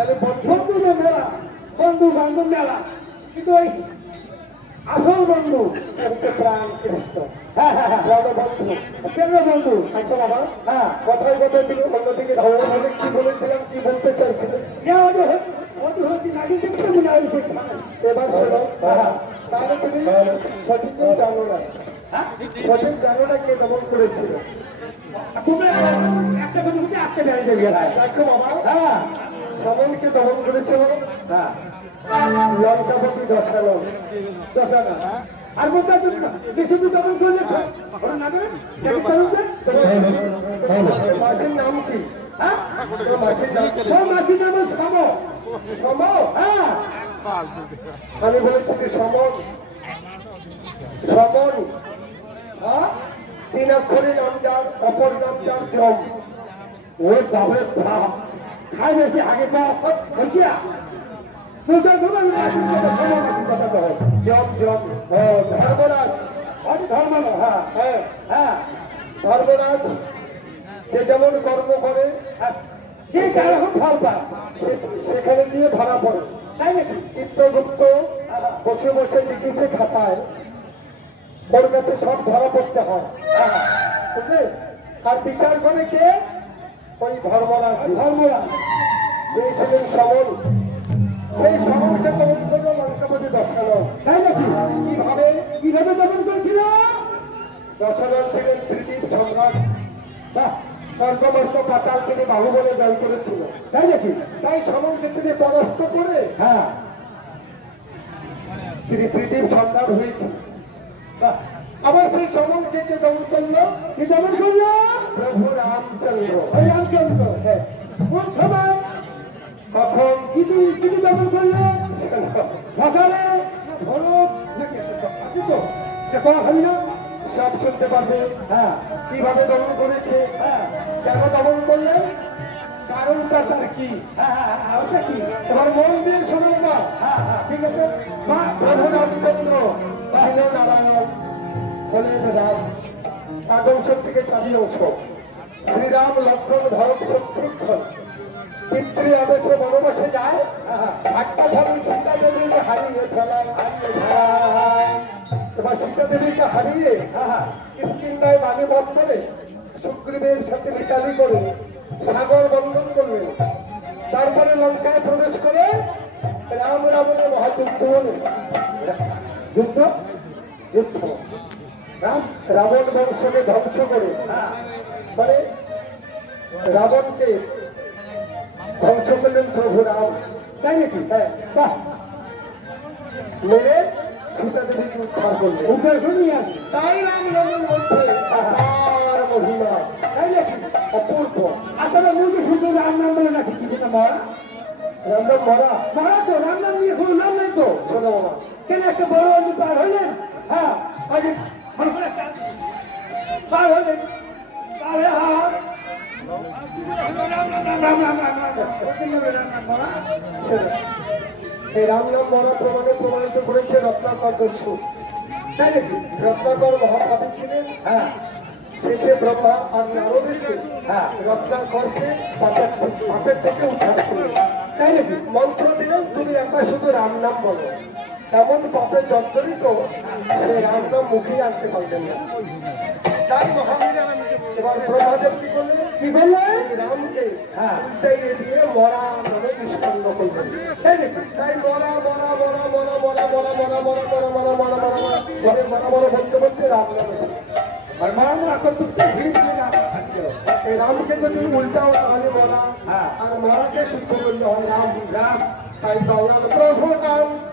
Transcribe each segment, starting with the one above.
তাহলে বন্ধু মেলা বন্ধু বান্ধব মেলা কিন্তু ওই আসল বন্ধু হ্যাঁ হ্যাঁ হ্যাঁ আচ্ছা হ্যাঁ মনে হয় হ্যাঁ। তাহলে হ্যাঁ কে করেছিল একটা বাবা হ্যাঁ সমনকে দমন করেছিল হ্যাঁ। লঙ্কাপতি দশালো দশানা আর বলতে বেশি দূর দমন ওর তোমার মাসির নাম কি? হ্যাঁ? মাসির নাম হ্যাঁ। হ্যাঁ? তিন অক্ষরের অপর নাম যার, জম। ওই বাবার ভাব খাই বেশি আগে ধর্ম হ্যাঁ হ্যাঁ হ্যাঁ। ধর্মরাজ, যে যেমন কর্ম করে হ্যাঁ সে- সেখানে গিয়ে ধরা পড়ে। তাই নাকি? চিত্রগুপ্ত বসে বসে লিখেছে খাতায় ওর কাছে সব ধরা পড়তে হয়। হ্যাঁ বুঝলে? আর বিচার করে কে? ওই ধর্মরাজ ধর্মরা দিয়েছিলেন সমল সেই সমলকে দমন করল লঙ্কাপতি দশানন তাই নাকি? কীভাবে? কীভাবে দমন করেছিল? দশানন ছিলেন পৃথিবীর সম্রাট বাহ, স্বর্গমস্ত পাতাল তিনি বাহুবলে জয় করেছিল। তাই নাকি? তাই সমলকে তিনি পরাস্ত করে হ্যাঁ তিনি পৃথিবীর সম্রাট হয়েছে বাহ, আবার সেই সমলকে কে দমন করল? কি দমন করল? প্রভু রামচন্দ্র। রামচন্দ্র হ্যাঁ কোন কখন? কিন্তু কিন্তু দমন করল? সকালে তো? না। সব শুনতে পারবে। হ্যাঁ। কীভাবে দমন করেছে? হ্যাঁ। কেন দমন করলেন কারণটা তার কি? হ্যাঁ হ্যাঁ হ্যাঁ, ওটা কি? এবার মন দিয়ে শুনুন না। ঠিক আছে। মা প্রভু রামচন্দ্র। ছিল নারায়ণ। হলেন রাম আগম শক্তিকে চাবি অংশ শ্রীরাম লক্ষ্মণ ভরত শত্রুঘ্ন পিতৃ আদেশে বনবাসে যায় একটা ধরুন সীতা দেবীকে হারিয়ে ফেলায় হারিয়ে ফেলায় এবার সীতা দেবীকে হারিয়ে কিষ্কিন্দায় বাণী করে, সুগ্রীবের সাথে মিতালি করে, সাগর বন্ধন করলেন তারপরে লঙ্কায় প্রবেশ করে, রাম রাবণের মহাযুদ্ধ হলেন যুদ্ধ? যুদ্ধ। রাবণ বংশকে ধ্বংস করে। মানে রাবণকে ধ্বংস করলেন প্রভু রাম। তাই নাকি? হ্যাঁ বাহ। মেরে সীতা দেবীকে উদ্ধার করলেন। উদ্ধার তাই রাম রামের মধ্যে আর মহিমা। তাই নাকি? অপূর্ব। আসলে মুরগি শুধু রাম নাম বলে নাকি? কিছু না মরা? রামনাম মরা? মরা তো রাম নাম নিয়ে কোনো নাম নেই তো। শোনো কেন একটা বড় রত্নাকর দস্যু তাই নাকি রত্নাকর মহাকবি ছিলেন হ্যাঁ। শেষে ব্রহ্মা আর নারদেশে হ্যাঁ। রত্নাকরকে পাপের পাপের থেকে উদ্ধার করলেন তাই নাকি মন্ত্র দিলেন তুমি একা শুধু রাম নাম বলো। এমন পাপে জর্জরিত সে রাম নাম মুখেই আনতে পারবেন না। তাই মহাবীর এবার ব্রহ্মাদেব কি করলেন কি বললেন রামকে হ্যাঁ। দিয়ে মরা নামে নিষ্পন্ন করলেন তাই নাকি তাই মরা মরা মরা বলতে বলতে রাম নাম এসে हनुमान असं तुमचं हिट गेला रामचे तुम्ही उलटा आले बोला आणि मराठे शुद्ध बोलले राम राम काही प्रभू राम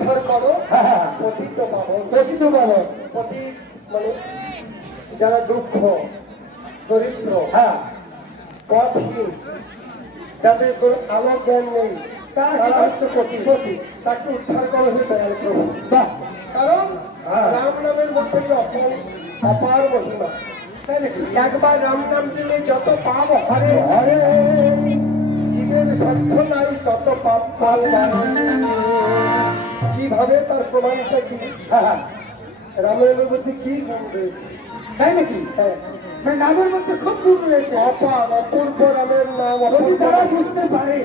উদ্ধার করো। পতিত পাবন। পতিত পাবন। পতিত মানে যারা দুঃখ দরিদ্র হ্যাঁ। পথহীন যাদের কোনো আলো জ্ঞান নেই তারা হচ্ছে পতি পতি তাকে উদ্ধার করো হে দয়াল প্রভু। কারণ হ্যাঁ। রাম নামের মধ্যে যে অপার অপার মহিমা একবার রাম নাম দিলে যত পাপ হরে আরে জীবের স্বার্থ নাই তত পাপ কাল কীভাবে তার প্রমাণটা কি হ্যাঁ হ্যাঁ। রামের মধ্যে কি গুণ রয়েছে? তাই নাকি? হ্যাঁ। মানে নামের মধ্যে খুব গুণ রয়েছে। অপার অপূর্ব রামের নাম তারা। বুঝতে পারে।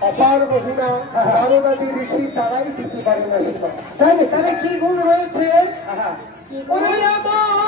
অপার মহিমা নারদাদি ঋষি তারাই দিতে পারে না সেটা তাই না তাহলে কি গুণ রয়েছে? হ্যাঁ কি ওরে আমার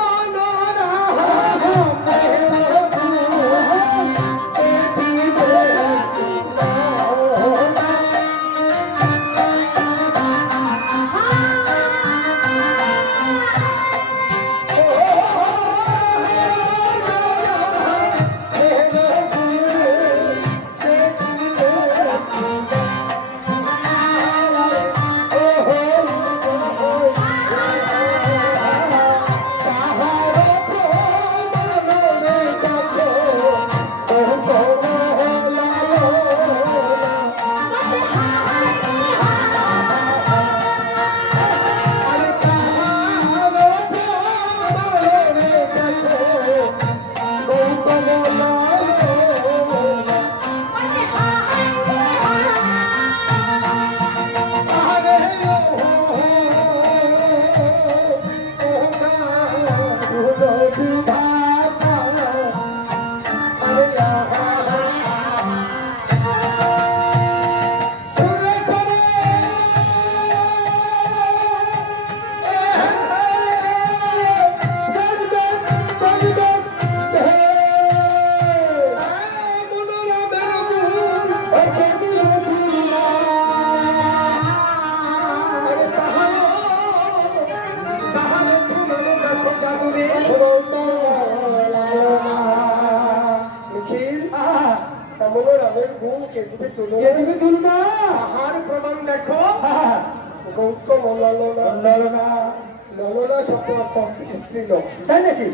তাহার প্রমাণ দেখো গৌতম ললনা ললনা ললনা শব্দ স্ত্রী লোক তাই নাকি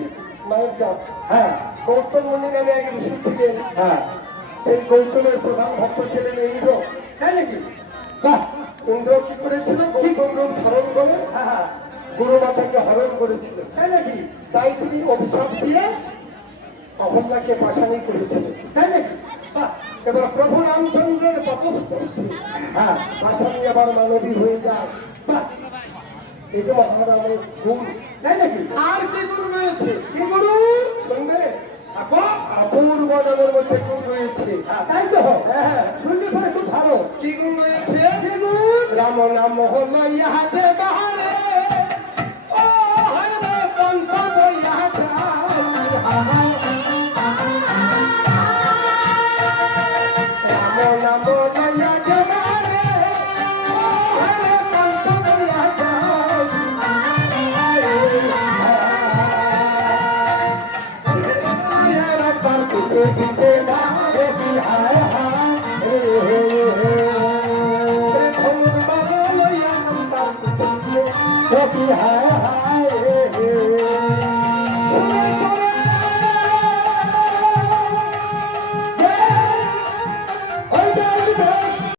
মায়ের জাত হ্যাঁ গৌতম মুনি নামে এক ঋষি ছিলেন হ্যাঁ। সেই গৌতমের প্রধান ভক্ত ছিলেন ইন্দ্র। তাই নাকি? বাহ! ইন্দ্র কি করেছিল? গৌতম রূপ ধারণ করে হ্যাঁ হ্যাঁ। গুরু মাতাকে হরণ করেছিল। তাই নাকি? তাই তিনি অভিশাপ দিয়ে অহল্যাকে পাশানি করেছিলেন। তাই নাকি? বাহ! এবার প্রভু রামচন্দ্রের তপস্পর্শী হ্যাঁ। পাশানি আবার মানবী হয়ে যায়। বাহ! যে মহারামের গুণ। তাই নাকি? আর কি গুণ রয়েছে? কি করু শুনবে অপূর্ব নামের মধ্যে গুণ রয়েছে। তাই তো? হ্যাঁ শুনলে পরে খুব ভালো। কি গুণ রয়েছে? রাম নাম হলো ইহাতে বাহারে हे